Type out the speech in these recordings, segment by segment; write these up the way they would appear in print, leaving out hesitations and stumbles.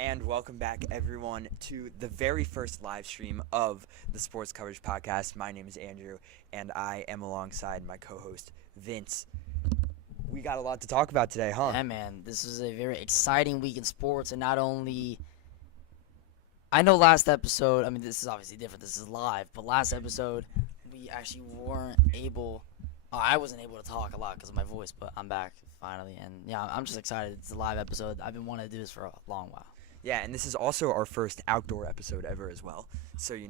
And welcome back, everyone, to the very first live stream of the Sports Coverage Podcast. My name is Andrew, and I am alongside my co-host, Vince. We got a lot to talk about today, huh? Yeah, man, this is a very exciting week in sports, and not only I know last episode, this is obviously different, this is live, but last episode, we actually weren't able, I wasn't able to talk a lot because of my voice, but I'm back finally, and yeah, I'm just excited. It's a live episode. I've been wanting to do this for a long while. Yeah, and this is also our first outdoor episode ever as well. So, we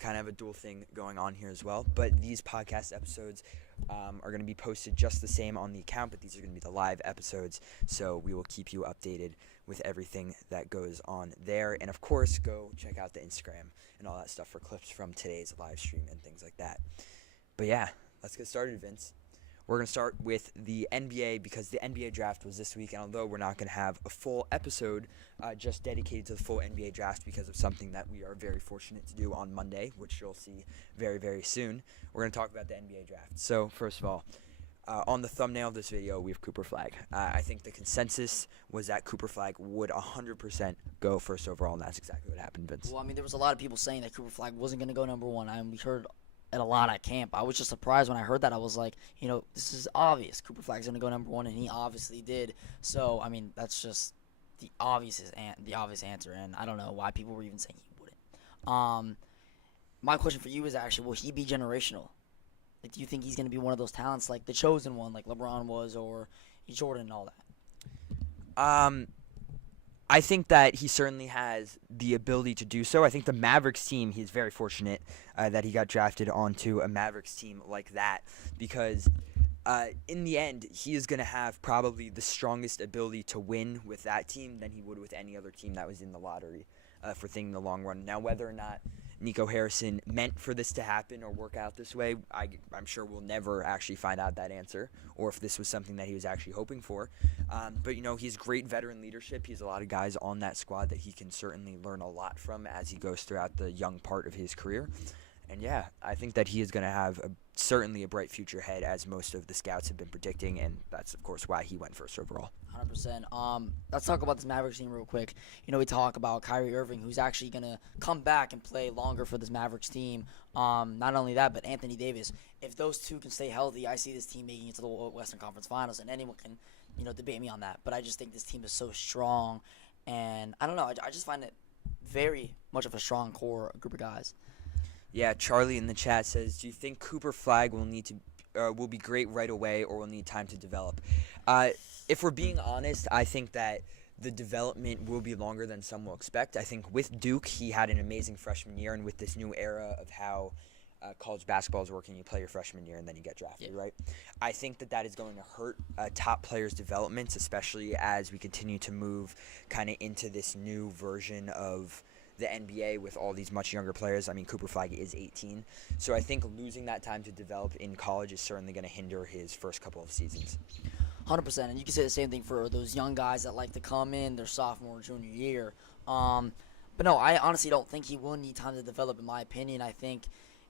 kind of have a dual thing going on here as well. But these podcast episodes are going to be posted just the same on the account, but these are going to be the live episodes. So we will keep you updated with everything that goes on there. And, of course, go check out the Instagram and all that stuff for clips from today's live stream and things like that. But, yeah, let's get started, Vince. We're going to start with the NBA because the NBA draft was this week, and although we're not going to have a full episode just dedicated to the full NBA draft because of something that we are very fortunate to do on Monday, which you'll see very, very soon, we're going to talk about the NBA draft. So, first of all, on the thumbnail of this video, we have Cooper Flagg. I think the consensus was that Cooper Flagg would 100% go first overall, and that's exactly what happened, Vince. Well, there was a lot of people saying that Cooper Flagg wasn't going to go number one. We heard at a lot at camp. I was just surprised when I heard that. I was like, this is obvious. Cooper Flagg's going to go number one, and he obviously did. So, that's just the obvious answer, and I don't know why people were even saying he wouldn't. My question for you is actually, will he be generational? Like, do you think he's going to be one of those talents like the chosen one, like LeBron was, or Jordan and all that? I think that he certainly has the ability to do so. I think the Mavericks team, he's very fortunate that he got drafted onto a Mavericks team like that because in the end, he is going to have probably the strongest ability to win with that team than he would with any other team that was in the lottery for thinking the long run. Now, whether or not Nico Harrison meant for this to happen or work out this way, I'm sure we'll never actually find out that answer or if this was something that he was actually hoping for. But, he's great veteran leadership. He has a lot of guys on that squad that he can certainly learn a lot from as he goes throughout the young part of his career. And, yeah, I think that he is going to have certainly a bright future ahead, as most of the scouts have been predicting, and that's, of course, why he went first overall. 100%. Let's talk about this Mavericks team real quick. We talk about Kyrie Irving, who's actually going to come back and play longer for this Mavericks team. Not only that, but Anthony Davis. If those two can stay healthy, I see this team making it to the Western Conference Finals, and anyone can, debate me on that. But I just think this team is so strong, and I don't know. I just find it very much of a strong core group of guys. Yeah, Charlie in the chat says, do you think Cooper Flagg will be great right away or will need time to develop? If we're being honest, I think that the development will be longer than some will expect. I think with Duke, he had an amazing freshman year, and with this new era of how college basketball is working, you play your freshman year and then you get drafted, right? I think that is going to hurt top players' developments, especially as we continue to move kind of into this new version of the NBA with all these much younger players. Cooper Flagg is 18. So I think losing that time to develop in college is certainly going to hinder his first couple of seasons. 100%. And you can say the same thing for those young guys that like to come in their sophomore or junior year. But no, I honestly don't think he will need time to develop, in my opinion. I think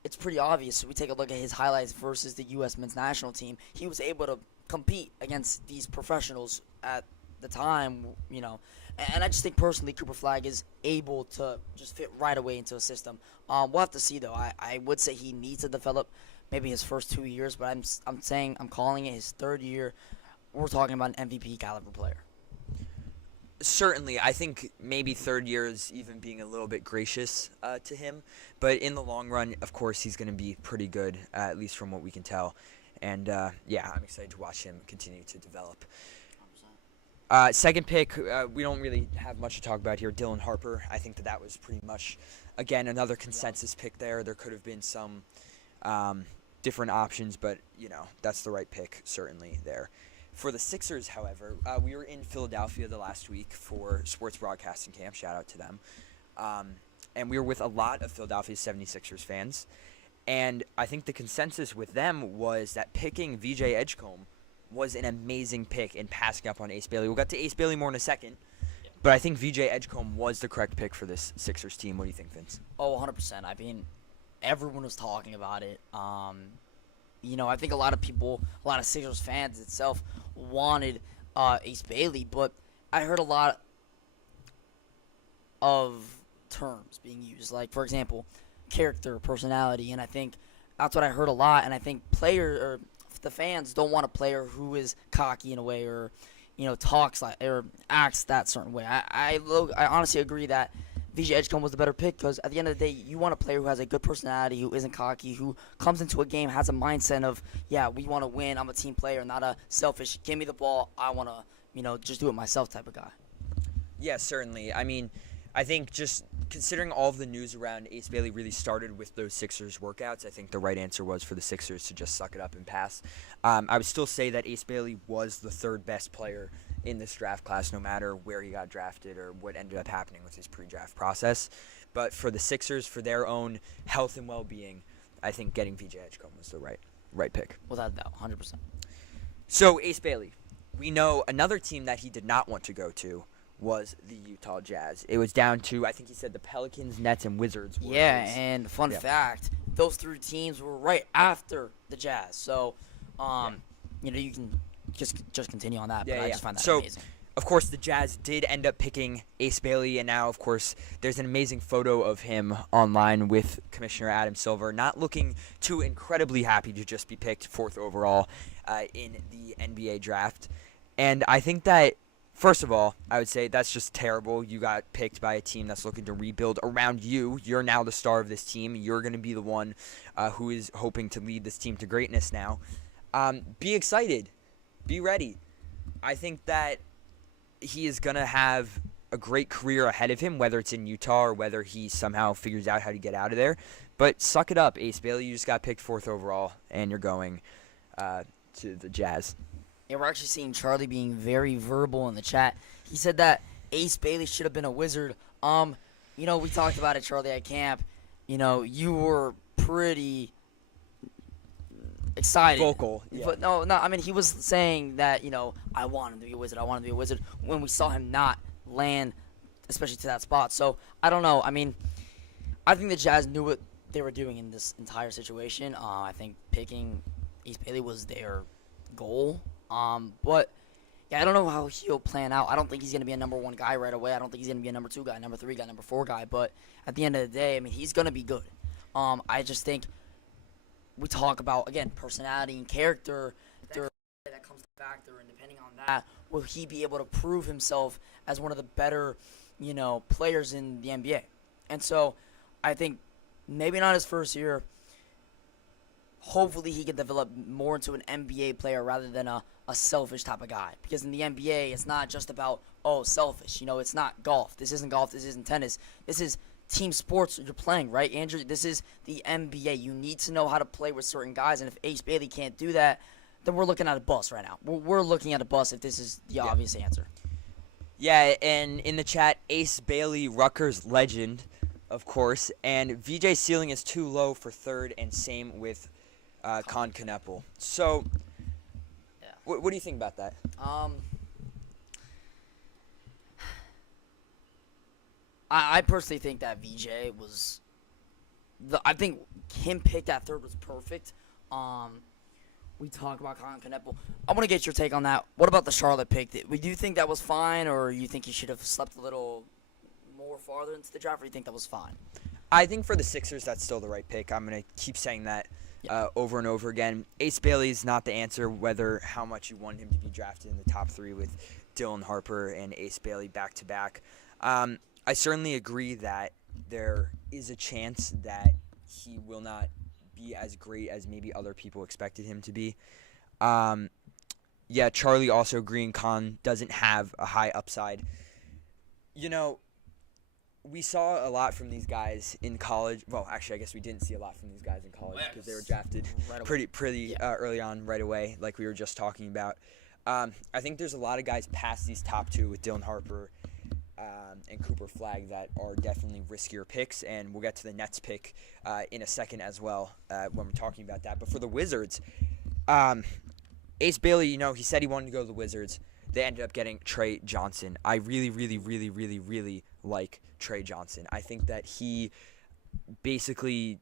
it's pretty obvious. So we take a look at his highlights versus the U.S. men's national team. He was able to compete against these professionals at the time, And I just think personally Cooper Flagg is able to just fit right away into a system. We'll have to see, though. I would say he needs to develop maybe his first 2 years, but I'm calling it his third year. We're talking about an MVP caliber player. Certainly, I think maybe third year is even being a little bit gracious to him. But in the long run, of course, he's going to be pretty good, at least from what we can tell. And, I'm excited to watch him continue to develop. Second pick, we don't really have much to talk about here. Dylan Harper. I think that was pretty much, again, another consensus pick there. There could have been some different options, but, that's the right pick, certainly there. For the Sixers, however, we were in Philadelphia the last week for sports broadcasting camp. Shout out to them. And we were with a lot of Philadelphia 76ers fans. And I think the consensus with them was that picking VJ Edgecombe was an amazing pick in passing up on Ace Bailey. We'll get to Ace Bailey more in a second. But I think VJ Edgecombe was the correct pick for this Sixers team. What do you think, Vince? Oh, 100%. Everyone was talking about it. I think a lot of Sixers fans itself wanted Ace Bailey, but I heard a lot of terms being used. Like, for example, character, personality, and I think that's what I heard a lot. And I think the fans don't want a player who is cocky in a way, or talks like or acts that certain way. I honestly agree that VJ Edgecombe was the better pick, because at the end of the day, you want a player who has a good personality, who isn't cocky, who comes into a game, has a mindset of, yeah, we want to win. I'm a team player, not a selfish, give me the ball, I want to, just do it myself type of guy. Yeah, certainly. I mean, I think just considering all of the news around Ace Bailey really started with those Sixers workouts, I think the right answer was for the Sixers to just suck it up and pass. I would still say that Ace Bailey was the third best player in this draft class, no matter where he got drafted or what ended up happening with his pre-draft process. But for the Sixers, for their own health and well-being, I think getting VJ Edgecombe was the right pick. Without a doubt, 100%. So Ace Bailey, we know another team that he did not want to go to was the Utah Jazz. It was down to, I think he said, the Pelicans, Nets, and Wizards. And fun fact, those three teams were right after the Jazz. So, you can just continue on that. But I just find that amazing. Of course, the Jazz did end up picking Ace Bailey, and now, of course, there's an amazing photo of him online with Commissioner Adam Silver, not looking too incredibly happy to just be picked 4th overall in the NBA draft. And I think that, first of all, I would say that's just terrible. You got picked by a team that's looking to rebuild around you. You're now the star of this team. You're going to be the one who is hoping to lead this team to greatness now. Be excited. Be ready. I think that he is going to have a great career ahead of him, whether it's in Utah or whether he somehow figures out how to get out of there. But suck it up, Ace Bailey. You just got picked 4th overall, and you're going to the Jazz. Yeah, we're actually seeing Charlie being very verbal in the chat. He said that Ace Bailey should have been a Wizard. We talked about it, Charlie, at camp. You were pretty excited. Vocal. Yeah. But no, I mean, he was saying that, I want him to be a Wizard. I want him to be a Wizard, when we saw him not land, especially to that spot. So, I don't know. I mean, I think the Jazz knew what they were doing in this entire situation. I think picking Ace Bailey was their goal. But yeah, I don't know how he'll plan out. I don't think he's going to be a number 1 guy right away. I don't think he's going to be a number 2 guy, number 3 guy, number 4 guy. But at the end of the day, I mean, he's going to be good. I just think we talk about, again, personality and character. That comes to factor, and depending on that, will he be able to prove himself as one of the better, players in the NBA? And so I think maybe not his first year. Hopefully he can develop more into an NBA player rather than a selfish type of guy. Because in the NBA, it's not just about, selfish. It's not golf. This isn't golf. This isn't tennis. This is team sports you're playing, right, Andrew? This is the NBA. You need to know how to play with certain guys. And if Ace Bailey can't do that, then we're looking at a bust right now. We're looking at a bust if this is the obvious answer. Yeah, and in the chat, Ace Bailey, Rutgers legend, of course. And VJ's ceiling is too low for 3rd, and same with Con Kneppel. So, what do you think about that? I personally think that VJ was I think him picked at 3rd was perfect. We talk about Con Kneppel. I want to get your take on that. What about the Charlotte pick? Do you think that was fine, or you think he should have slept a little more farther into the draft, or you think that was fine? I think for the Sixers, that's still the right pick. I'm going to keep saying that over and over again. Ace Bailey is not the answer, whether how much you want him to be drafted in the top 3 with Dylan Harper and Ace Bailey back-to-back. I certainly agree that there is a chance that he will not be as great as maybe other people expected him to be. Charlie also agreeing Con doesn't have a high upside. We saw a lot from these guys in college. Well, actually, I guess we didn't see a lot from these guys in college because they were drafted pretty early on right away, like we were just talking about. I think there's a lot of guys past these top 2 with Dylan Harper and Cooper Flagg that are definitely riskier picks, and we'll get to the Nets pick in a second as well when we're talking about that. But for the Wizards, Ace Bailey, he said he wanted to go to the Wizards. They ended up getting Trey Johnson. I really, really, really, really, really like Trey Johnson. I think that he basically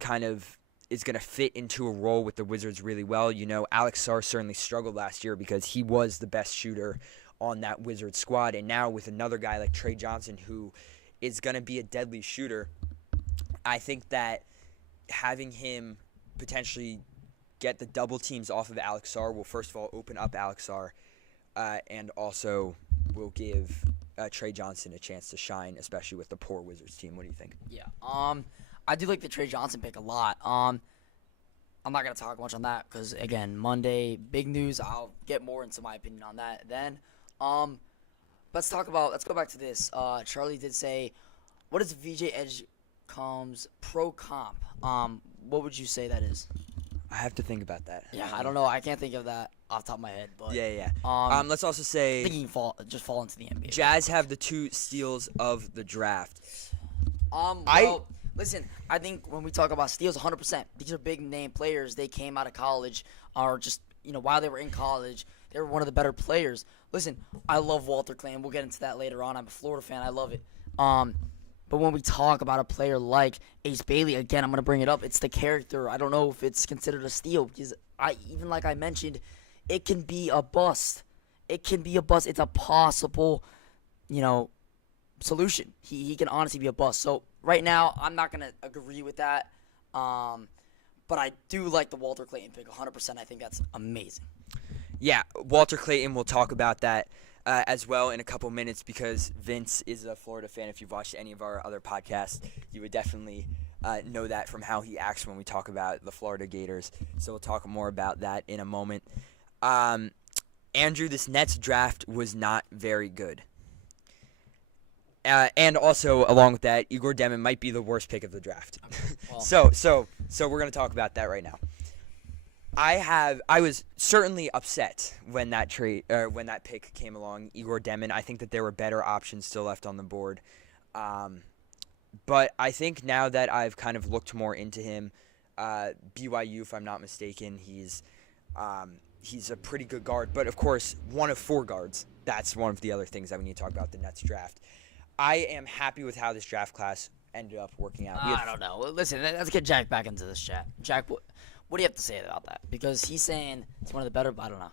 kind of is going to fit into a role with the Wizards really well. Alex Sarr certainly struggled last year because he was the best shooter on that Wizards squad. And now with another guy like Trey Johnson, who is going to be a deadly shooter. I think that having him potentially get the double teams off of Alex Sarr will first of all open up Alex Sarr, and also will give Trey Johnson a chance to shine, especially with the poor Wizards team. What do you think? Yeah. I do like the Trey Johnson pick a lot. I'm not gonna talk much on that because again, Monday, big news. I'll get more into my opinion on that then. Let's go back to this. Charlie did say, what is VJ Edgecombe's pro comp? What would you say that is? I have to think about that. Yeah, I don't know. I can't think of that off the top of my head. But Yeah. Let's also say I think he can fall into the NBA. Jazz have the 2 steals of the draft. Listen, I think when we talk about steals, 100%. These are big name players. They came out of college, or just while they were in college, they were one of the better players. Listen, I love Walter Clayton. We'll get into that later on. I'm a Florida fan. I love it. But when we talk about a player like Ace Bailey, again, I'm going to bring it up. It's the character. I don't know if it's considered a steal because like I mentioned, it can be a bust. It's a possible, solution. He can honestly be a bust. So right now, I'm not going to agree with that. But I do like the Walter Clayton pick 100%. I think that's amazing. Yeah, Walter Clayton, we'll talk about that as well in a couple minutes because Vince is a Florida fan. If you've watched any of our other podcasts, you would definitely know that from how he acts when we talk about the Florida Gators. So we'll talk more about that in a moment. Andrew, this Nets draft was not very good. And also, along with that, Igor Demon might be the worst pick of the draft. Okay, well. So we're going to talk about that right now. I was certainly upset when that pick came along, Igor Demon. I think that there were better options still left on the board. But I think now that I've kind of looked more into him, BYU, if I'm not mistaken, he's a pretty good guard. But, of course, one of 4 guards. That's one of the other things that we need to talk about the Nets draft. I am happy with how this draft class ended up working out. I don't know. Listen, let's get Jack back into this chat. Jack, what do you have to say about that? Because he's saying it's one of the better, but I don't know.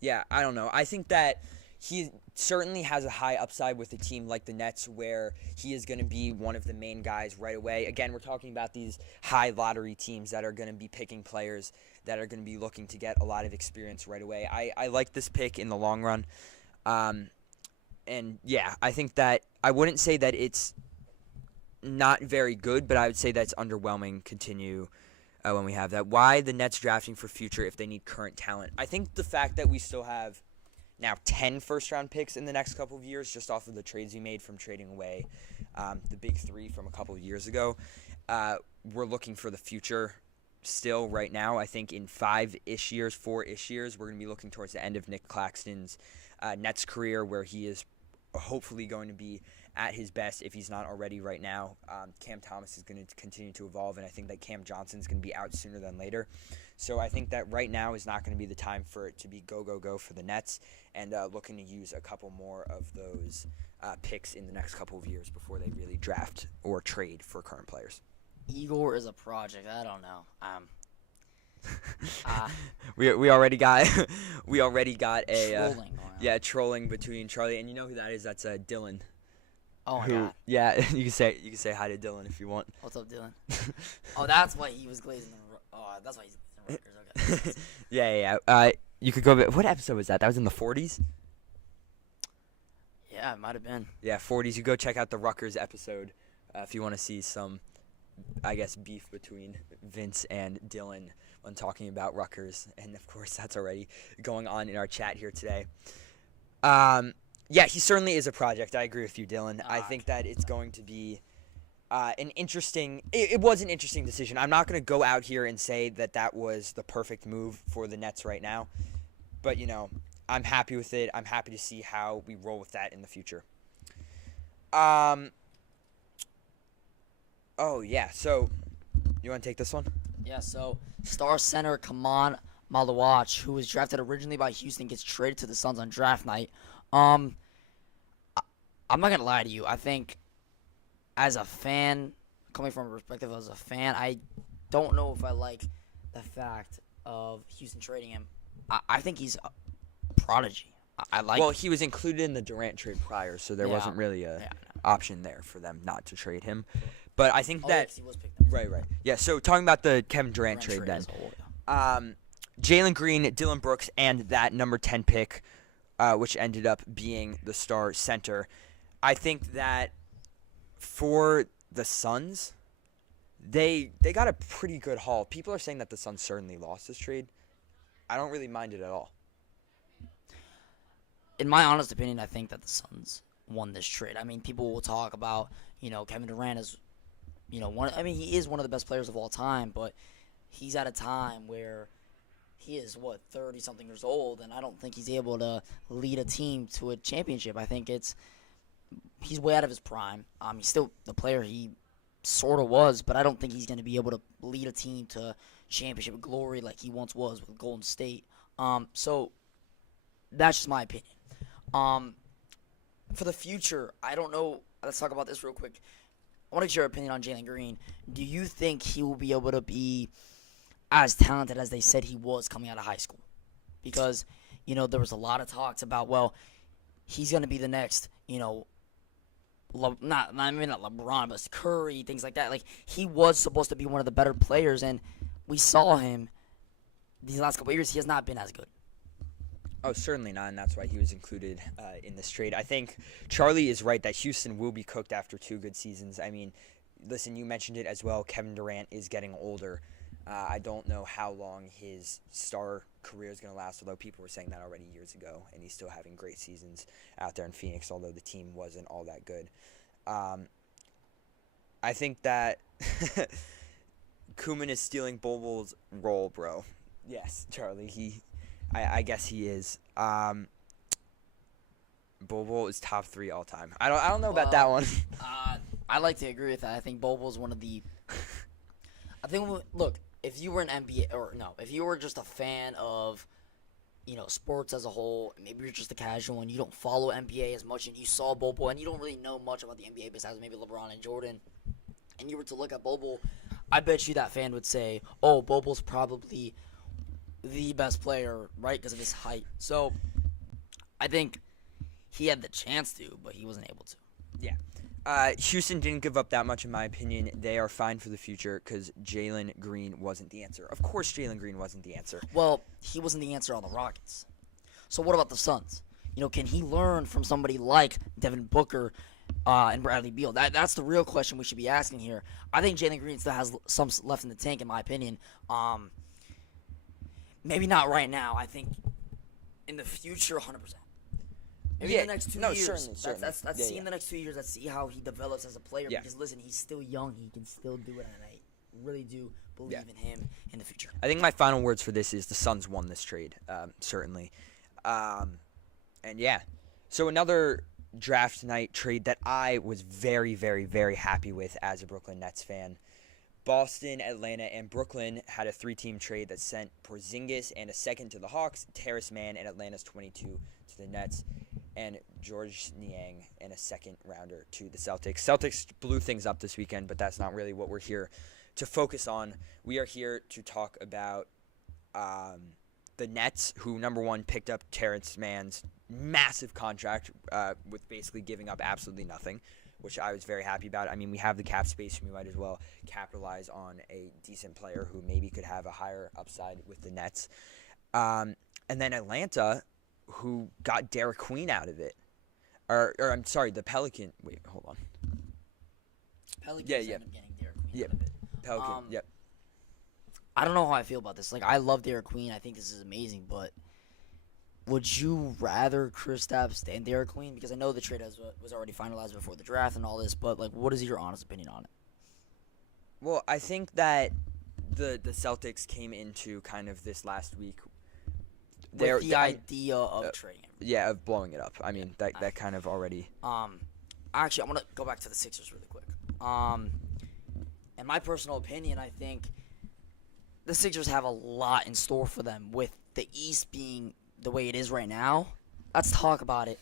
Yeah, I don't know. I think that he certainly has a high upside with a team like the Nets where he is going to be one of the main guys right away. Again, we're talking about these high lottery teams that are going to be picking players that are going to be looking to get a lot of experience right away. I like this pick in the long run. And, yeah, I think that I wouldn't say that it's not very good, but I would say that's underwhelming when we have that. Why the Nets drafting for future if they need current talent? I think the fact that we still have now 10 first-round picks in the next couple of years just off of the trades we made from trading away the big 3 from a couple of years ago. We're looking for the future still right now. I think in 4-ish years, we're going to be looking towards the end of Nick Claxton's Nets career where he is hopefully going to be at his best if he's not already right now. Cam Thomas is going to continue to evolve, and I think that Cam Johnson is going to be out sooner than later. So I think that right now is not going to be the time for it to be go for the Nets, and looking to use a couple more of those picks in the next couple of years before they really draft or trade for current players. Igor is a project. I don't know. We already got a trolling. Trolling between Charlie and you know who that is? That's Dylan. Oh my God. Yeah, you can say hi to Dylan if you want. What's up, Dylan? Oh, that's why he was glazing that's why he's glazing Rutgers. Okay. Yeah. You could go. What episode was that? That was in the 40s. Yeah, it might have been. Yeah, 40s. You go check out the Rutgers episode if you want to see some, I guess, beef between Vince and Dylan when talking about Rutgers, and of course that's already going on in our chat here today. Yeah, he certainly is a project. I agree with you, Dylan. I think that it's going to be an interesting – it was an interesting decision. I'm not going to go out here and say that was the perfect move for the Nets right now. But, I'm happy with it. I'm happy to see how we roll with that in the future. Oh, yeah. So, you want to take this one? Yeah, so star center Kaman Malawach, who was drafted originally by Houston, gets traded to the Suns on draft night. I'm not going to lie to you. I think as a fan, coming from a perspective as a fan, I don't know if I like the fact of Houston trading him. I think he's a prodigy. I like Well, he was included in the Durant trade prior, so there wasn't really a option there for them not to trade him. But I think Oh, that he was picked up. right. Yeah. So talking about the Kevin Durant trade then, as a whole, yeah. Jalen Green, Dylan Brooks, and that number 10 pick, which ended up being the star center. I think that for the Suns, they got a pretty good haul. People are saying that the Suns certainly lost this trade. I don't really mind it at all. In my honest opinion, I think that the Suns won this trade. I mean, people will talk about, Kevin Durant is, he is one of the best players of all time, but he's at a time where he is 30-something years old, and I don't think he's able to lead a team to a championship. I think he's way out of his prime. He's still the player he sort of was, but I don't think he's going to be able to lead a team to championship glory like he once was with Golden State. So that's just my opinion. For the future, I don't know. Let's talk about this real quick. I want to get your opinion on Jalen Green. Do you think he will be able to be as talented as they said he was coming out of high school? Because, there was a lot of talks about, he's going to be the next, not LeBron, but Curry, things like that. Like, he was supposed to be one of the better players, and we saw him these last couple of years. He has not been as good. Oh, certainly not, and that's why he was included in this trade. I think Charlie is right that Houston will be cooked after 2 good seasons. I mean, listen, you mentioned it as well. Kevin Durant is getting older. I don't know how long his star career is going to last, although people were saying that already years ago, and he's still having great seasons out there in Phoenix, although the team wasn't all that good. I think that Koeman is stealing Bol-Bol's role, bro. Yes, Charlie, I guess he is. Bol-Bol is top 3 all time. I don't know about that one. I like to agree with that. I think Bol-Bol's one of the. Look, if you were an NBA if you were just a fan of, sports as a whole, maybe you're just a casual and you don't follow NBA as much, and you saw Bol-Bol and you don't really know much about the NBA besides maybe LeBron and Jordan, and you were to look at Bol-Bol, I bet you that fan would say, "Oh, Bol-Bol's probably the best player, right, because of his height." So, I think he had the chance to, but he wasn't able to. Yeah. Houston didn't give up that much, in my opinion. They are fine for the future because Jalen Green wasn't the answer. Of course Jalen Green wasn't the answer. Well, he wasn't the answer on the Rockets. So what about the Suns? Can he learn from somebody like Devin Booker and Bradley Beal? That's the real question we should be asking here. I think Jalen Green still has some left in the tank, in my opinion. Maybe not right now. I think in the future, 100%. Maybe in the next 2 years. Certainly. Let's see in the next 2 years. Let's see how he develops as a player. Yeah. Because, listen, he's still young. He can still do it, and I really do believe in him in the future. I think my final words for this is the Suns won this trade, certainly. And, yeah. So another draft night trade that I was very, very, very happy with as a Brooklyn Nets fan. Boston, Atlanta, and Brooklyn had a 3-team trade that sent Porzingis and a second to the Hawks, Terrace Mann and Atlanta's 22 to the Nets, and George Niang and a second-rounder to the Celtics. Celtics blew things up this weekend, but that's not really what we're here to focus on. We are here to talk about the Nets, who, number one, picked up Terrence Mann's massive contract with basically giving up absolutely nothing, which I was very happy about. I mean, we have the cap space, and we might as well capitalize on a decent player who maybe could have a higher upside with the Nets. And then Atlanta, who got Derek Queen out of it. Or I'm sorry, the Pelican. Wait, hold on. Pelicans have been getting Derek Queen out of it. Pelican, yep. I don't know how I feel about this. Like, I love Derek Queen. I think this is amazing, but would you rather Kristaps than Derek Queen? Because I know the trade was already finalized before the draft and all this, but, like, what is your honest opinion on it? Well, I think that the Celtics came into kind of this last week with the idea of trading him. Yeah, of blowing it up. I mean, that kind of already. Actually, I want to go back to the Sixers really quick. In my personal opinion, I think the Sixers have a lot in store for them with the East being the way it is right now. Let's talk about it.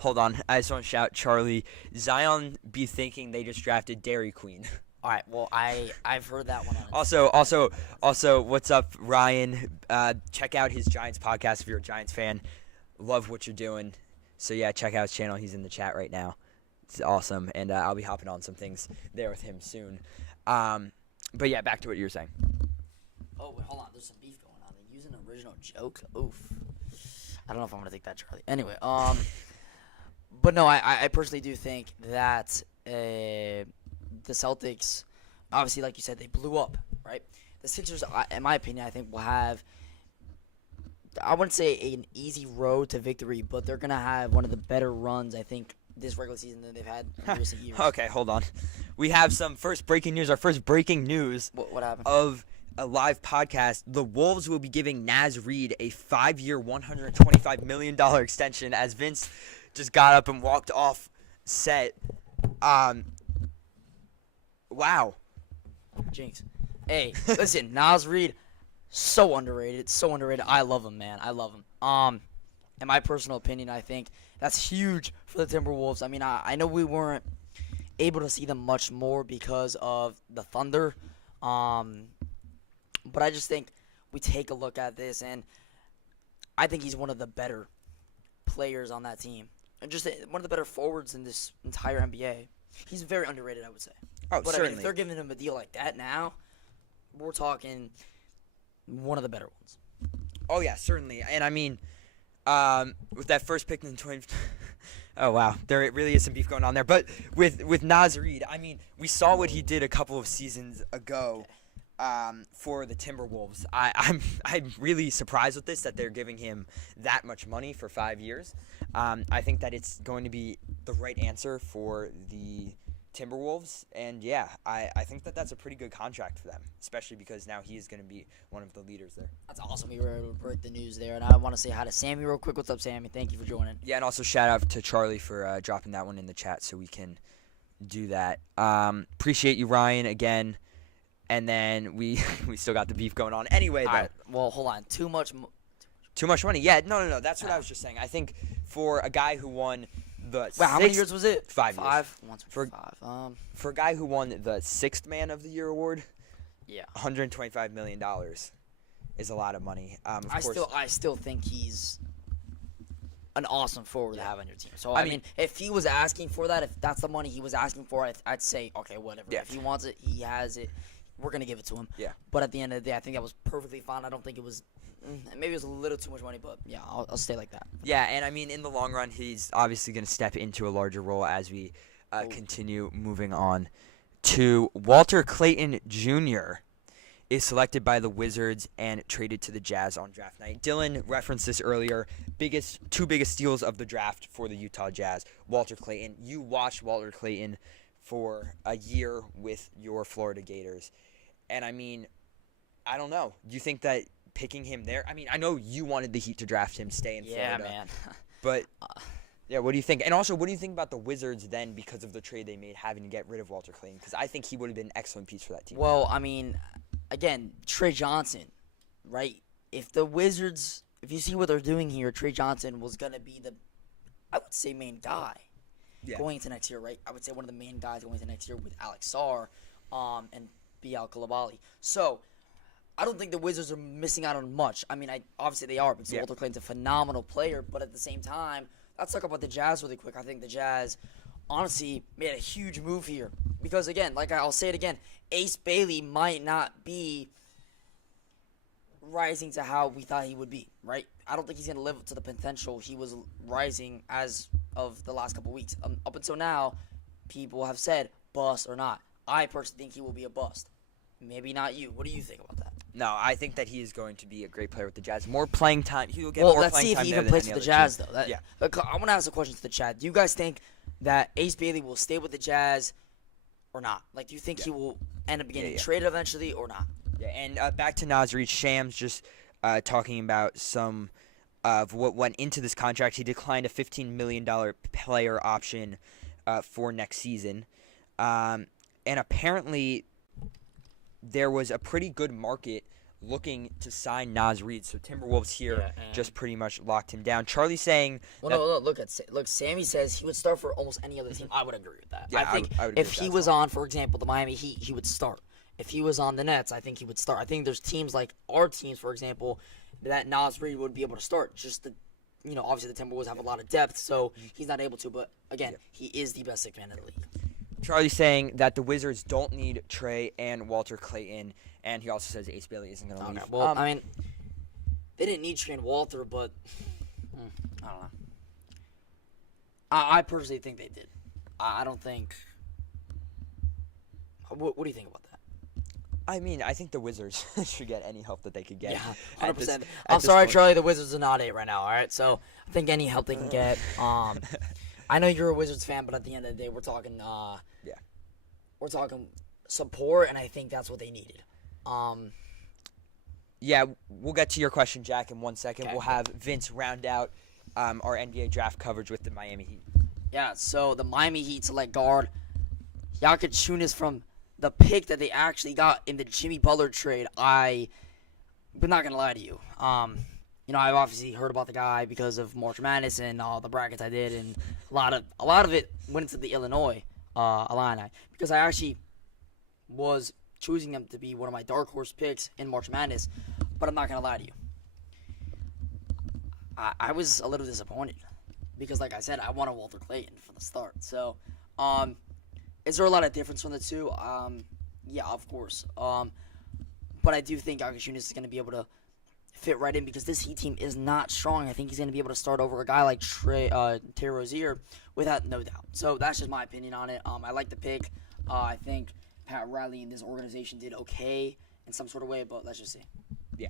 Hold on. I just want to shout, Charlie. Zion be thinking they just drafted Dairy Queen. All right. Well, I've heard that one. Also, what's up, Ryan? Check out his Giants podcast if you're a Giants fan. Love what you're doing. So yeah, check out his channel. He's in the chat right now. It's awesome, and I'll be hopping on some things there with him soon. But yeah, back to what you were saying. Oh, wait, hold on. There's some beef going on. They use an original joke. Oof. I don't know if I'm gonna take that, Charlie. Anyway, but no, I personally do think that the Celtics, obviously, like you said, they blew up, right? The Sixers, in my opinion, I think will have, I wouldn't say an easy road to victory, but they're gonna have one of the better runs, I think, this regular season than they've had in recent years. Okay, hold on. We have some first breaking news. Our first breaking news What happened? of a live podcast. The Wolves will be giving NAZ REID a 5-year, $125 million extension as Vince just got up and walked off set. Wow. Jinx. Hey, listen, Nas Reed, so underrated. So underrated. I love him, man. I love him. In my personal opinion, I think that's huge for the Timberwolves. I mean, I know we weren't able to see them much more because of the Thunder. But I just think we take a look at this, and I think he's one of the better players on that team. And just one of the better forwards in this entire NBA. He's very underrated, I would say. Oh, But certainly. I mean, if they're giving him a deal like that now, we're talking one of the better ones. Oh, yeah, certainly. And I mean, with that first pick in the 20... Oh, wow. There really is some beef going on there. But with Nas Reed, I mean, we saw what he did a couple of seasons ago for the Timberwolves. I'm really surprised with this, that they're giving him that much money for 5 years. I think that it's going to be the right answer for the Timberwolves. And, yeah, I think that that's a pretty good contract for them, especially because now he is going to be one of the leaders there. That's awesome. We were able to break the news there. And I want to say hi to Sammy real quick. What's up, Sammy? Thank you for joining. Yeah, and also shout out to Charlie for dropping that one in the chat so we can do that. Appreciate you, Ryan, again. And then we still got the beef going on. Anyway, though. All right. Well, hold on. Too much money. Yeah, no. That's what I was just saying. I think for a guy who won the how many years was it? 5 years. 5? Once For- 5. For a guy who won the 6th Man of the Year award, Yeah. $125 million is a lot of money. Of course, I still think he's an awesome forward to Yeah. have on your team. So, I I mean- mean, if he was asking for that, if that's the money he was asking for, I'd say, okay, whatever. Yeah. If he wants it, he has it. We're going to give it to him. Yeah. But at the end of the day, I think that was perfectly fine. I don't think it was maybe it was a little too much money, but yeah, I'll stay like that. Yeah, and I mean, in the long run, he's obviously going to step into a larger role as we continue moving on to Walter Clayton Jr. is selected by the Wizards and traded to the Jazz on draft night. Dylan referenced this earlier. Two biggest steals of the draft for the Utah Jazz. Walter Clayton. You watched Walter Clayton for a year with your Florida Gators. And I mean, I don't know. Do you think that picking him there? I mean, I know you wanted the Heat to draft him, stay in Yeah, Florida. man. But yeah, what do you think? And also, what do you think about the Wizards then because of the trade they made having to get rid of Walter Clayton? Because I think he would have been an excellent piece for that team. Well, I mean, again, Trey Johnson, right? If the Wizards, if you see what they're doing here, Trey Johnson was going to be I would say, main guy going into next year, right? I would say one of the main guys going into next year with Alex Sarr and Bial Coulibaly. So, I don't think the Wizards are missing out on much. I mean, obviously they are because Walter Clayton's a phenomenal player, but at the same time, let's talk about the Jazz really quick. I think the Jazz, honestly, made a huge move here because, again, like I'll say it again, Ace Bailey might not be rising to how we thought he would be, right? I don't think he's going to live up to the potential he was rising as of the last couple weeks. Up until now, people have said bust or not. I personally think he will be a bust. Maybe not you. What do you think about that? No, I think that he is going to be a great player with the Jazz. More playing time. He will get Well, more let's playing see if time he there even than plays any for the other Jazz, team. though. Yeah. I want to ask a question to the chat. Do you guys think that Ace Bailey will stay with the Jazz or not? Like, do you think he will end up getting traded eventually or not? Yeah, and back to Nas Reed. Shams just talking about some of what went into this contract. He declined a $15 million player option for next season. And apparently there was a pretty good market looking to sign Nas Reed. So Timberwolves here just pretty much locked him down. Charlie saying Look, Sammy says he would start for almost any other team. I would agree with that. Yeah, I think I would agree if with he that was as well. on, for example, the Miami Heat, he would start. If he was on the Nets, I think he would start. I think there's teams like our teams, for example, that Nas Reed would be able to start. Just obviously the Timberwolves have a lot of depth, so he's not able to. But again, he is the best sixth man in the league. Charlie's saying that the Wizards don't need Trey and Walter Clayton, and he also says Ace Bailey isn't going to leave. Well, I mean, they didn't need Trey and Walter, but I don't know. I personally think they did. I don't think. What do you think about that? I mean, I think the Wizards should get any help that they could get. Yeah, 100%. I'm sorry, Charlie. The Wizards are not it right now. All right, so I think any help they can get. I know you're a Wizards fan, but at the end of the day, we're talking. We're talking support, and I think that's what they needed. Yeah, we'll get to your question, Jack, in 1 second. Okay. We'll have Vince round out our NBA draft coverage with the Miami Heat. Yeah, so the Miami Heat select guard Yakachunias from the pick that they actually got in the Jimmy Butler trade. I'm not gonna lie to you. I've obviously heard about the guy because of March Madness and all the brackets I did, and a lot of it went into the Illinois Illini because I actually was choosing them to be one of my dark horse picks in March Madness. But I'm not gonna lie to you. I was a little disappointed because, like I said, I wanted Walter Clayton from the start. So, is there a lot of difference from the two? Yeah, of course. But I do think Yakachunias is going to be able to fit right in because this Heat team is not strong. I think he's going to be able to start over a guy like Terry Rozier without no doubt. So that's just my opinion on it. I like the pick. I think Pat Riley and this organization did okay in some sort of way, but let's just see. Yeah,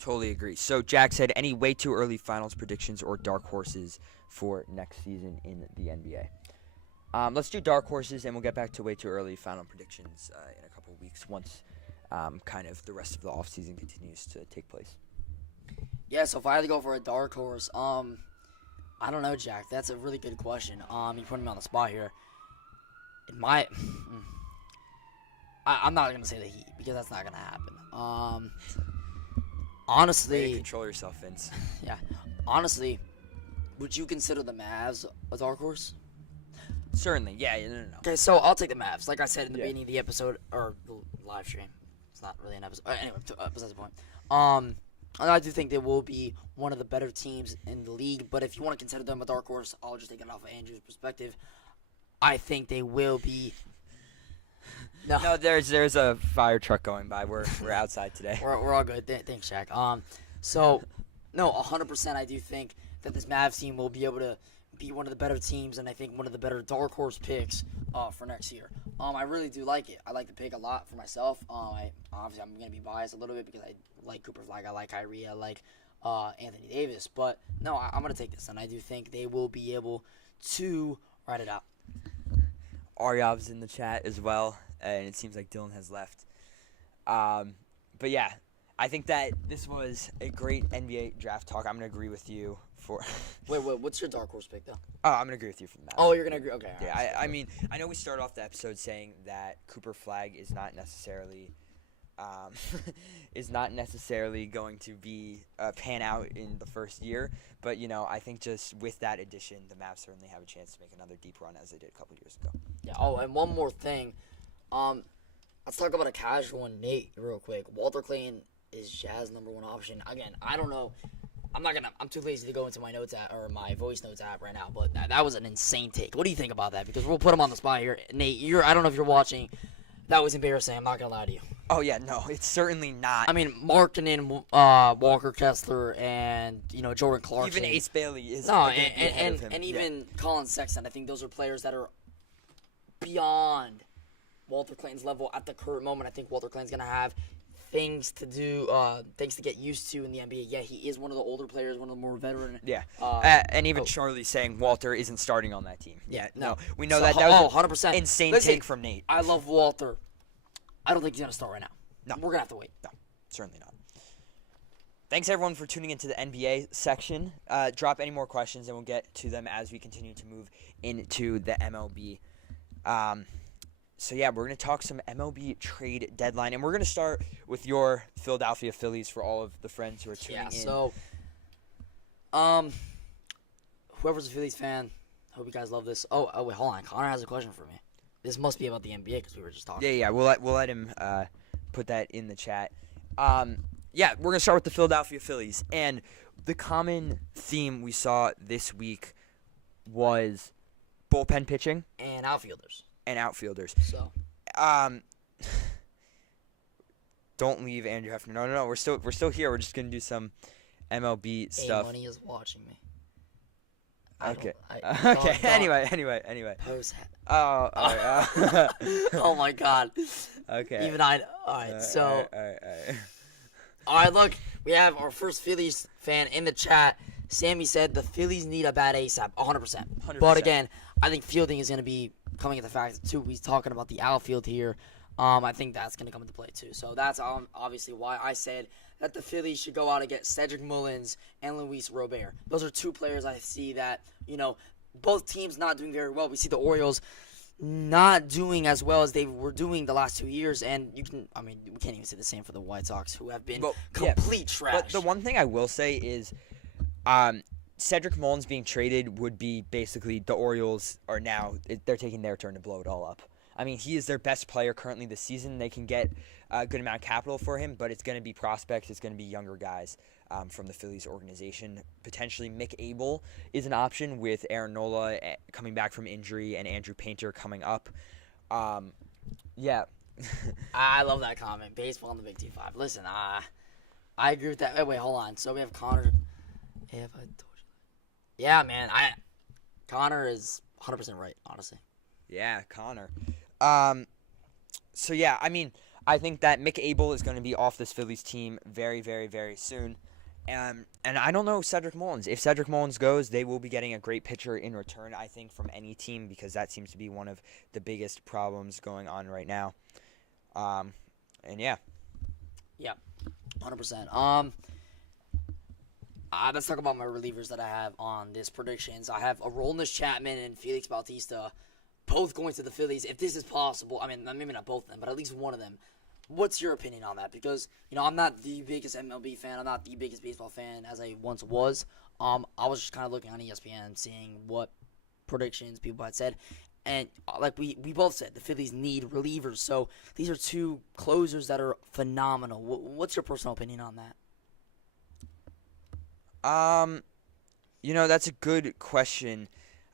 totally agree. So Jack said, any way too early finals predictions or dark horses for next season in the NBA? Let's do dark horses, and we'll get back to way too early final predictions in a couple weeks once kind of the rest of the offseason continues to take place. Yeah, so if I had to go for a dark horse, I don't know, Jack. That's a really good question. You put me on the spot here. I'm not gonna say the Heat because that's not gonna happen. Honestly, control yourself, Vince. Yeah, honestly, would you consider the Mavs a dark horse? Certainly, yeah. No. Okay, so I'll take the Mavs. Like I said in the beginning of the episode or the live stream, it's not really an episode. Anyway, besides the point. I do think they will be one of the better teams in the league. But if you want to consider them a dark horse, I'll just take it off of Andrew's perspective. I think they will be. No, there's a fire truck going by. We're outside today. We're all good. Thanks, Shaq. So, no, 100%. I do think that this Mavs team will be able to be one of the better teams, and I think one of the better dark horse picks for next year. I really do like it. I like the pick a lot for myself. Obviously, I'm gonna be biased a little bit because I like Cooper Flag, I like Kyrie, I like Anthony Davis. But no, I'm gonna take this, and I do think they will be able to ride it out. Aryav's in the chat as well, and it seems like Dylan has left. But yeah, I think that this was a great NBA draft talk. I'm gonna agree with you for. Wait, what's your dark horse pick though? Oh, I'm gonna agree with you for the Mavs. Oh, you're gonna agree. Okay. Yeah, right. I mean, I know we started off the episode saying that Cooper Flag is not necessarily, going to be pan out in the first year, but I think just with that addition, the Mavs certainly have a chance to make another deep run as they did a couple years ago. Yeah. Oh, and one more thing, let's talk about a casual one, Nate, real quick. Walter Clayton is Jazz #1 option. Again, I don't know. I'm too lazy to go into my notes app or my voice notes app right now, but that was an insane take. What do you think about that? Because we'll put him on the spot here. Nate, I don't know if you're watching. That was embarrassing. I'm not going to lie to you. Oh, yeah, no, it's certainly not. I mean, Markkanen, Walker Kessler, and, Jordan Clarkson. Even Ace Bailey is and even Colin Sexton. I think those are players that are beyond Walter Clayton's level at the current moment. I think Walter Clayton's going to have things to do, things to get used to in the NBA. Yeah, he is one of the older players, one of the more veteran. Yeah, and even Charlie saying Walter isn't starting on that team. Yeah, no, we know that was 100%. Insane take from Nate. I love Walter. I don't think he's going to start right now. No. We're going to have to wait. No, certainly not. Thanks, everyone, for tuning into the NBA section. Drop any more questions, and we'll get to them as we continue to move into the MLB. So, yeah, we're going to talk some MLB trade deadline, and we're going to start with your Philadelphia Phillies for all of the friends who are tuning in. So, whoever's a Phillies fan, hope you guys love this. Oh, wait, hold on. Connor has a question for me. This must be about the NBA because we were just talking. Yeah, we'll let him put that in the chat. yeah, we're going to start with the Philadelphia Phillies. And the common theme we saw this week was bullpen pitching And outfielders. and outfielders. So Don't leave, Andrew Hefner. No. We're still here. We're just going to do some MLB stuff. Money is watching me. Okay. Okay. Anyway. Post. Oh, all right. Oh my God. Okay. Even I. All right. So. All right. All right. Look, we have our first Phillies fan in the chat. Sammy said the Phillies need a bat ASAP, 100%. 100%. But again, I think fielding is going to be coming into fact too. He's talking about the outfield here. I think that's going to come into play too. So that's obviously why I said that the Phillies should go out and get Cedric Mullins and Luis Robert. Those are two players I see that, both teams not doing very well. We see the Orioles not doing as well as they were doing the last 2 years, and we can't even say the same for the White Sox, who have been complete trash. But the one thing I will say is Cedric Mullins being traded would be basically the Orioles are now they're taking their turn to blow it all up. I mean, he is their best player currently this season. They can get a good amount of capital for him, but it's going to be prospects. It's going to be younger guys from the Phillies organization. Potentially Mick Abel is an option with Aaron Nola coming back from injury and Andrew Painter coming up. Yeah. I love that comment. Baseball on the Big T5. Listen, I agree with that. Wait, hold on. So we have Connor. Yeah, man. Connor is 100% right, honestly. Yeah, Connor. So, yeah, I mean, I think that Mick Abel is going to be off this Phillies team very, very, very soon. And I don't know Cedric Mullins. If Cedric Mullins goes, they will be getting a great pitcher in return, I think, from any team, because that seems to be one of the biggest problems going on right now. And, yeah. Yeah, 100%. Let's talk about my relievers that I have on this predictions. I have Aroldis Chapman and Felix Bautista both going to the Phillies, if this is possible. I mean, maybe not both of them, but at least one of them. What's your opinion on that? Because, I'm not the biggest MLB fan. I'm not the biggest baseball fan as I once was. I was just kind of looking on ESPN, seeing what predictions people had said. And like we both said, the Phillies need relievers. So these are two closers that are phenomenal. What's your personal opinion on that? That's a good question.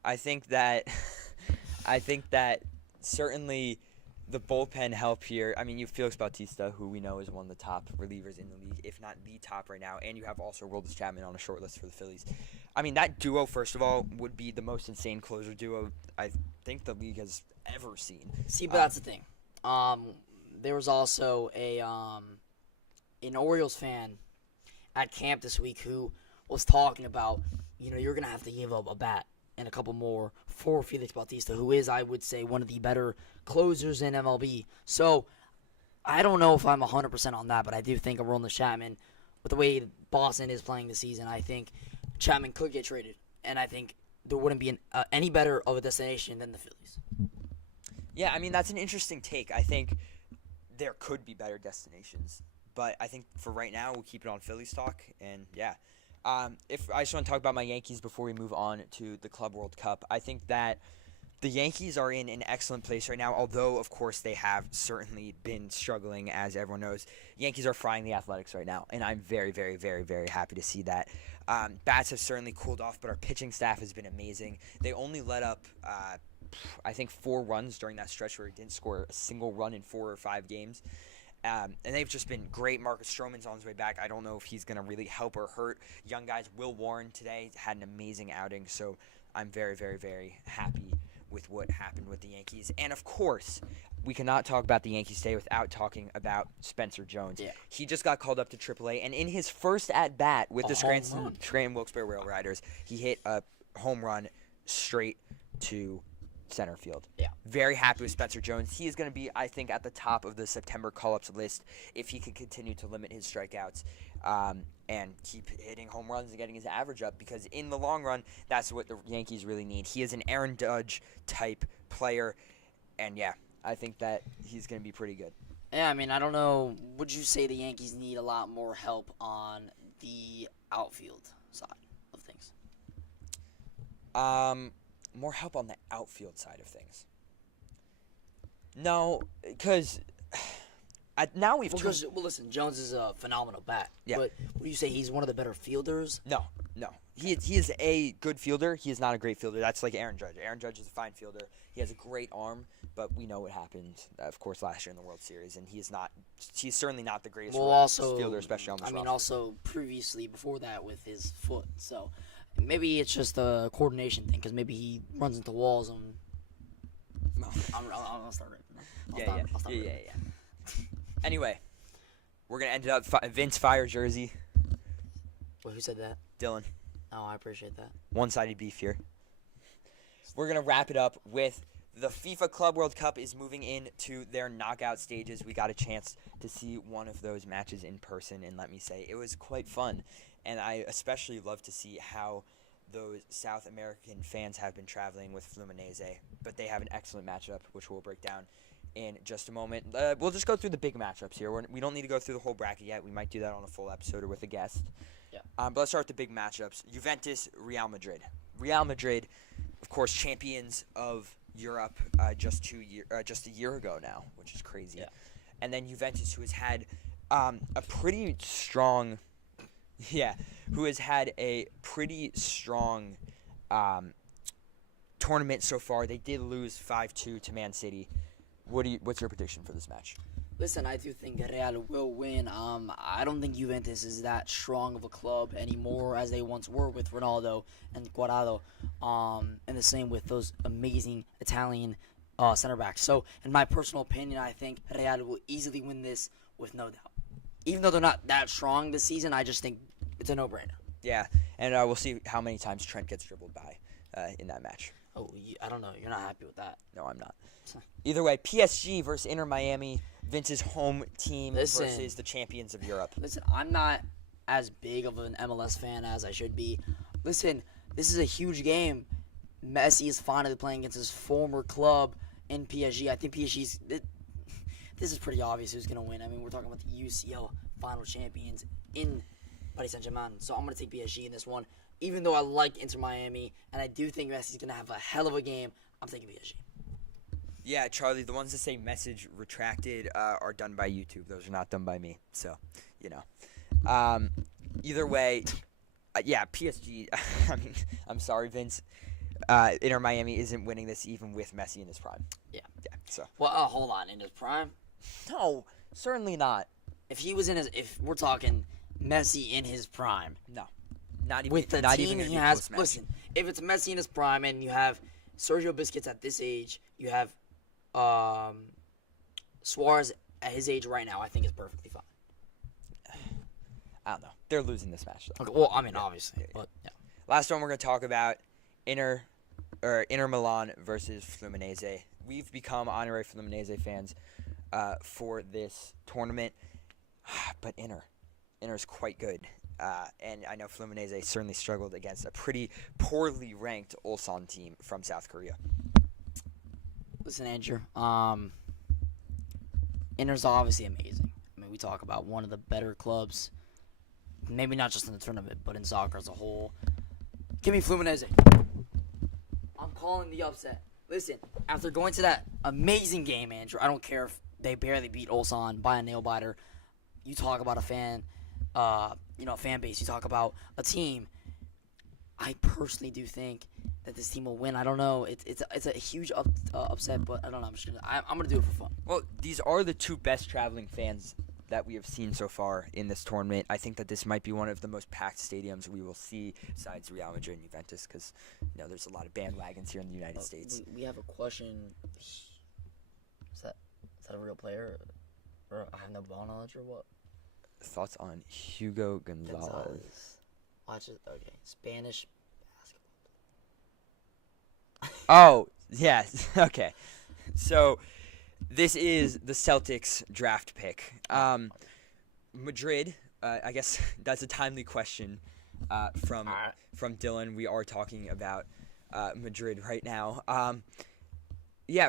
I think that certainly the bullpen help here. I mean, you have Felix Bautista, who we know is one of the top relievers in the league, if not the top right now, and you have also Aroldis Chapman on a short list for the Phillies. I mean, that duo, first of all, would be the most insane closer duo I think the league has ever seen. See, but that's the thing. There was also an Orioles fan at camp this week who was talking about, you're going to have to give up a bat and a couple more for Felix Bautista, who is, I would say, one of the better closers in MLB. So I don't know if I'm 100% on that, but I do think Aroldis Chapman, with the way Boston is playing this season, I think Chapman could get traded, and I think there wouldn't be any better of a destination than the Phillies. Yeah, I mean, that's an interesting take. I think there could be better destinations, but I think for right now, we'll keep it on Phillies talk, and yeah. If I just want to talk about my Yankees before we move on to the Club World Cup, I think that the Yankees are in an excellent place right now, although, of course, they have certainly been struggling, as everyone knows. Yankees are frying the Athletics right now, and I'm very, very, very, very happy to see that. Bats have certainly cooled off, but our pitching staff has been amazing. They only let up, I think, 4 runs during that stretch where he didn't score a single run in 4 or 5 games. And they've just been great. Marcus Stroman's on his way back. I don't know if he's going to really help or hurt young guys. Will Warren today had an amazing outing, so I'm very, very, very happy with what happened with the Yankees. And, of course, we cannot talk about the Yankees today without talking about Spencer Jones. Yeah. He just got called up to AAA, and in his first at-bat with the Scranton Wilkes-Barre Rail Riders, he hit a home run straight to center field. Yeah. Very happy with Spencer Jones. He is going to be, I think, at the top of the September call-ups list if he can continue to limit his strikeouts and keep hitting home runs and getting his average up, because in the long run, that's what the Yankees really need. He is an Aaron Judge type player, and yeah, I think that he's going to be pretty good. Yeah, I mean, I don't know. Would you say the Yankees need a lot more help on the outfield side of things? More help on the outfield side of things. No, because Now we've Well, listen, Jones is a phenomenal bat. Yeah. But would you say he's one of the better fielders? No. He is a good fielder. He is not a great fielder. That's like Aaron Judge. Aaron Judge is a fine fielder. He has a great arm, but we know what happened, of course, last year in the World Series, and he's certainly not the greatest fielder, especially on this roster. Also previously before that with his foot. So maybe it's just a coordination thing because maybe he runs into walls and. I'll start ripping. I'll stop ripping. Anyway, we're gonna end it up Vince Fire jersey. Wait, who said that? Dylan. Oh, I appreciate that. One-sided beef here. We're gonna wrap it up with the FIFA Club World Cup is moving into their knockout stages. We got a chance to see one of those matches in person, and let me say, it was quite fun. And I especially love to see how those South American fans have been traveling with Fluminense, but they have an excellent matchup, which we'll break down in just a moment. We'll just go through the big matchups here. We don't need to go through the whole bracket yet. We might do that on a full episode or with a guest. Yeah. But let's start with the big matchups. Juventus, Real Madrid. Real Madrid, of course, champions of Europe just a year ago now, which is crazy. Yeah. And then Juventus, who has had a pretty strong tournament so far. They did lose 5-2 to Man City. What's your prediction for this match? Listen, I do think Real will win. I don't think Juventus is that strong of a club anymore as they once were with Ronaldo and Guardado, and the same with those amazing Italian center backs. So, in my personal opinion, I think Real will easily win this with no doubt. Even though they're not that strong this season, I just think it's a no-brainer. Yeah, and we'll see how many times Trent gets dribbled by in that match. Oh, I don't know. You're not happy with that. No, I'm not. Either way, PSG versus Inter Miami, Vince's home team versus the champions of Europe. Listen, I'm not as big of an MLS fan as I should be. Listen, this is a huge game. Messi is finally playing against his former club in PSG. I think this is pretty obvious who's going to win. I mean, we're talking about the UCL final champions in Paris Saint-Germain. So I'm going to take PSG in this one. Even though I like Inter Miami, and I do think Messi's going to have a hell of a game, I'm taking PSG. Yeah, Charlie, the ones that say message retracted are done by YouTube. Those are not done by me. So, either way, PSG, I mean, I'm sorry, Vince. Inter Miami isn't winning this even with Messi in his prime. Yeah. Yeah, so. Well, hold on. In his prime? No, certainly not. If we're talking Messi in his prime. No. Not even with the not team even he has. Listen, if it's Messi in his prime and you have Sergio Busquets at this age, you have Suarez at his age right now, I think is perfectly fine. I don't know. They're losing this match, though. Okay, well, I mean, obviously. Yeah. But, yeah. Last one we're going to talk about, Inter Milan versus Fluminense. We've become honorary Fluminense fans for this tournament, but Inter's quite good. And I know Fluminense certainly struggled against a pretty poorly ranked Ulsan team from South Korea. Listen, Andrew, Inter's obviously amazing. I mean, we talk about one of the better clubs, maybe not just in the tournament, but in soccer as a whole. Give me Fluminense. I'm calling the upset. Listen, after going to that amazing game, Andrew, I don't care if they barely beat Ulsan by a nail biter. You talk about a fan base. You talk about a team. I personally do think that this team will win. I don't know. It's a huge upset, but I don't know. I'm gonna do it for fun. Well, these are the two best traveling fans that we have seen so far in this tournament. I think that this might be one of the most packed stadiums we will see besides Real Madrid and Juventus, because there's a lot of bandwagons here in the United States. We have a question. Is that a real player? Or I have no ball knowledge or what? Thoughts on Hugo Gonzalez? Watch it. Okay, Spanish basketball. Oh, yes. Okay. So this is the Celtics draft pick. Madrid, I guess that's a timely question from Dylan. We are talking about Madrid right now.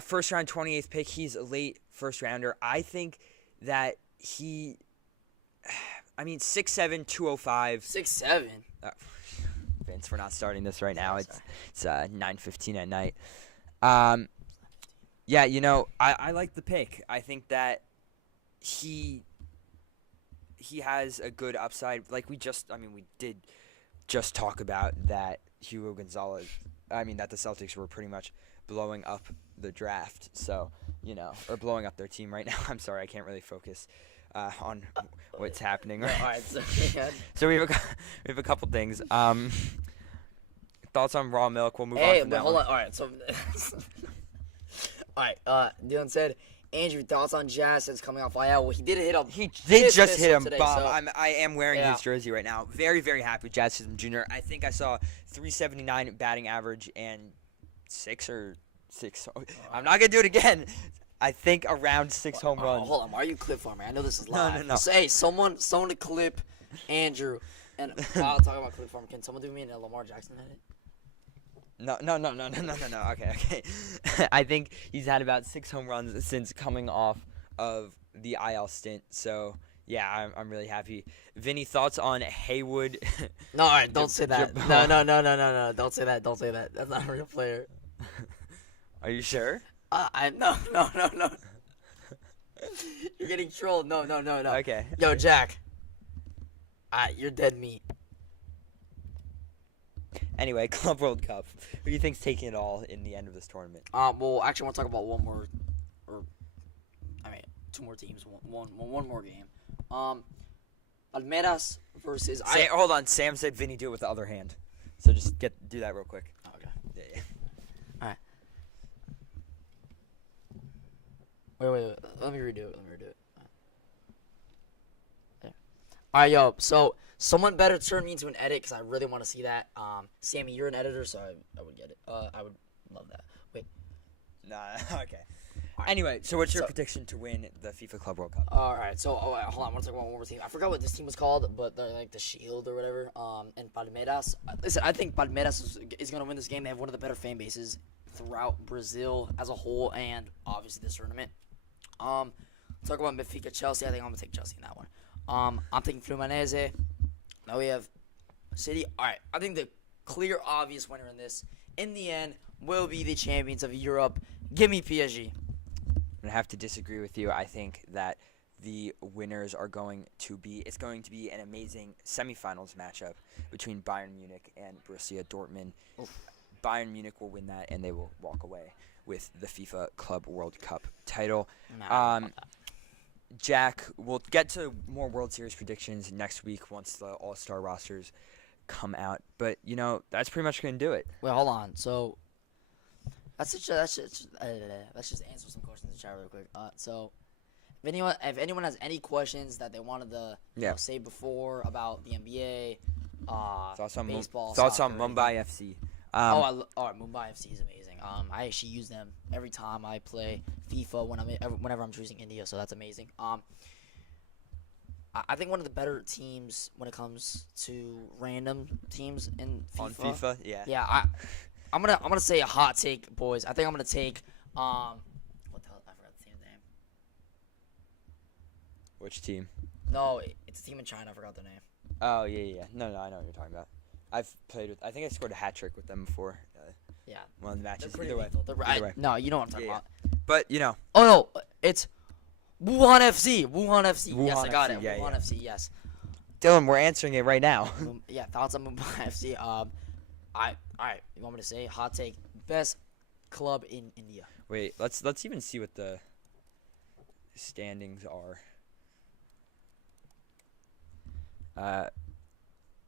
First round, 28th pick. He's a late first rounder. I think that 6'7", 205. 6'7"? Vince, we're not starting this right now. It's 9:15 at night. I like the pick. I think that he has a good upside. Like we did just talk about that Hugo Gonzalez. That the Celtics were pretty much blowing up the draft. So, or blowing up their team right now. I'm sorry, I can't really focus on what's happening. Right? All right, so So we have a couple things. Thoughts on raw milk? We'll move on hey, from but that hold one. on. All right, so all right. Dylan said, Andrew, thoughts on Jazz since coming off IL? Well, he did hit him. He did just hit pistol him, today, Bob. so- I am wearing Yeah. his jersey right now. Very, very happy with Jazz Chisholm Jr. I think I saw 379 batting average and 6 or 6. I'm not gonna do it again. I think around 6 home runs. Hold on, why are you clip farming? I know this is No, live. no. So, hey, someone to clip Andrew. And while I'm talking about clip farming, can someone do me a Lamar Jackson edit? No. Okay. I think he's had about 6 home runs since coming off of the IL stint. So yeah, I'm really happy. Vinny, thoughts on Haywood? No, all right, don't say that. Jabbar. No, don't say that. Don't say that. That's not a real player. Are you sure? No. You're getting trolled. No. Okay. Yo, Jack. You're dead meat. Anyway, Club World Cup. Who do you think's taking it all in the end of this tournament? Well, actually, I want to talk about two more teams. One more game. Palmeiras versus. Hold on. Sam said Vinny do it with the other hand. So just do that real quick. Okay. Yeah. All right. Wait. Let me redo it. There. All right, yo. So someone better turn me into an edit because I really want to see that. Sammy, you're an editor, so I would get it. I would love that. Wait. Nah. Okay. Anyway, so what's your prediction to win the FIFA Club World Cup? All right. So hold on. I want to talk about one more team. I forgot what this team was called, but they're like the Shield or whatever. And Palmeiras. Listen, I think Palmeiras is gonna win this game. They have one of the better fan bases throughout Brazil as a whole, and obviously this tournament. Talk about Benfica, Chelsea. I think I'm gonna take Chelsea in that one. I'm thinking Fluminense. Now we have City. All right, I think the clear, obvious winner in this, in the end, will be the champions of Europe. Give me PSG. I'm gonna have to disagree with you. I think that the winners are going to be. It's going to be an amazing semifinals matchup between Bayern Munich and Borussia Dortmund. Oof. Bayern Munich will win that, and they will walk away with the FIFA Club World Cup title. Jack, we'll get to more World Series predictions next week once the All-Star rosters come out. But, that's pretty much going to do it. Wait, hold on. So let's just answer some questions in the chat real quick. So if anyone has any questions that they wanted to say before about the NBA, baseball, thoughts on soccer, Mumbai FC. Mumbai FC is amazing. I actually use them every time I play FIFA whenever I'm choosing India, so that's amazing. I think one of the better teams when it comes to random teams in FIFA. On FIFA, yeah. Yeah, I'm gonna say a hot take, boys. I think I'm gonna take what the hell? I forgot the team's name. Which team? No, it's a team in China. I forgot their name. Oh, yeah. No, I know what you're talking about. I think I scored a hat trick with them before. Yeah. One of the matches. They're Either way. Either way. No, you know what I'm talking about. But, Oh, no. It's Wuhan FC. Wuhan FC. Yes, I got FC, it. yeah, Wuhan yeah. FC, yes. Dylan, we're answering it right now. Yeah, thoughts on Mumbai FC. All right. You want me to say hot take? Best club in India. Wait, let's even see what the standings are.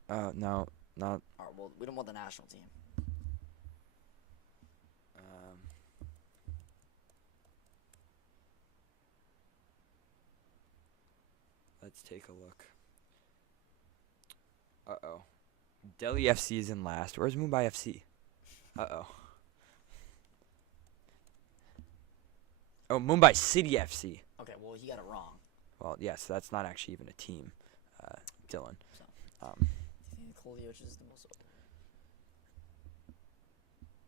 No, not. All right, well, we don't want the national team. Let's take a look. Uh-oh. Delhi FC is in last. Where's Mumbai FC? Uh-oh. Oh, Mumbai City FC. Okay, well, he got it wrong. Well, yes, that's not actually even a team, Dylan. So, do you think Koleoch is the most...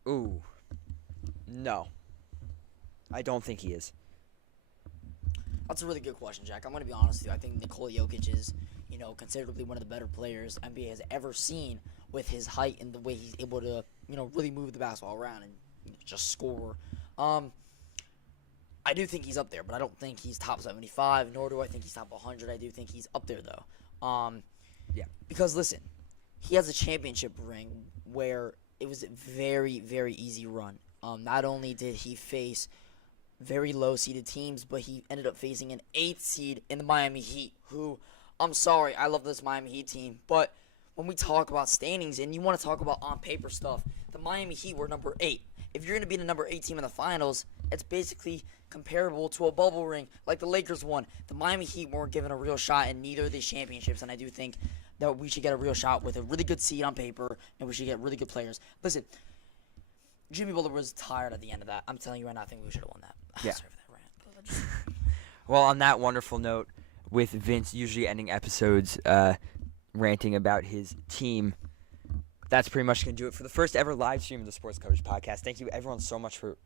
Ooh. No. I don't think he is. That's a really good question, Jack. I'm going to be honest with you. I think Nikola Jokic is, considerably one of the better players NBA has ever seen with his height and the way he's able to, really move the basketball around and just score. I do think he's up there, but I don't think he's top 75, nor do I think he's top 100. I do think he's up there, though. Yeah. Because, listen, he has a championship ring where it was a very, very easy run. Not only did he face very low-seeded teams, but he ended up facing an 8th seed in the Miami Heat, who, I'm sorry, I love this Miami Heat team, but when we talk about standings and you want to talk about on-paper stuff, the Miami Heat were number 8. If you're going to be the number 8 team in the finals, it's basically comparable to a bubble ring like the Lakers won. The Miami Heat weren't given a real shot in neither of these championships, and I do think that we should get a real shot with a really good seed on paper, and we should get really good players. Listen, Jimmy Butler was tired at the end of that. I'm telling you right now, I think we should have won that. Yeah. Sorry for that rant. Well, on that wonderful note, with Vince usually ending episodes ranting about his team, that's pretty much going to do it for the first ever live stream of the Sports Coverage Podcast. Thank you, everyone, so much for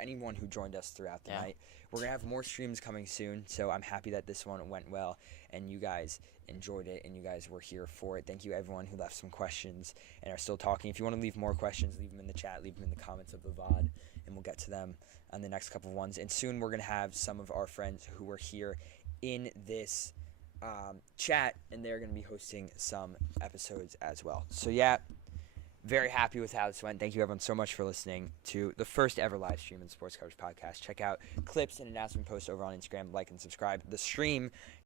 anyone who joined us throughout the night. We're going to have more streams coming soon, so I'm happy that this one went well, and you guys enjoyed it, and you guys were here for it. Thank you, everyone who left some questions and are still talking. If you want to leave more questions, leave them in the chat, leave them in the comments of the VOD, and we'll get to them on the next couple of ones. And soon we're going to have some of our friends who were here in this chat, and they're going to be hosting some episodes as well. So yeah, very happy with how this went. Thank you everyone so much for listening to the first ever live stream in the Sports Coverage Podcast. Check out clips and announcement posts over on Instagram. Like and subscribe. The stream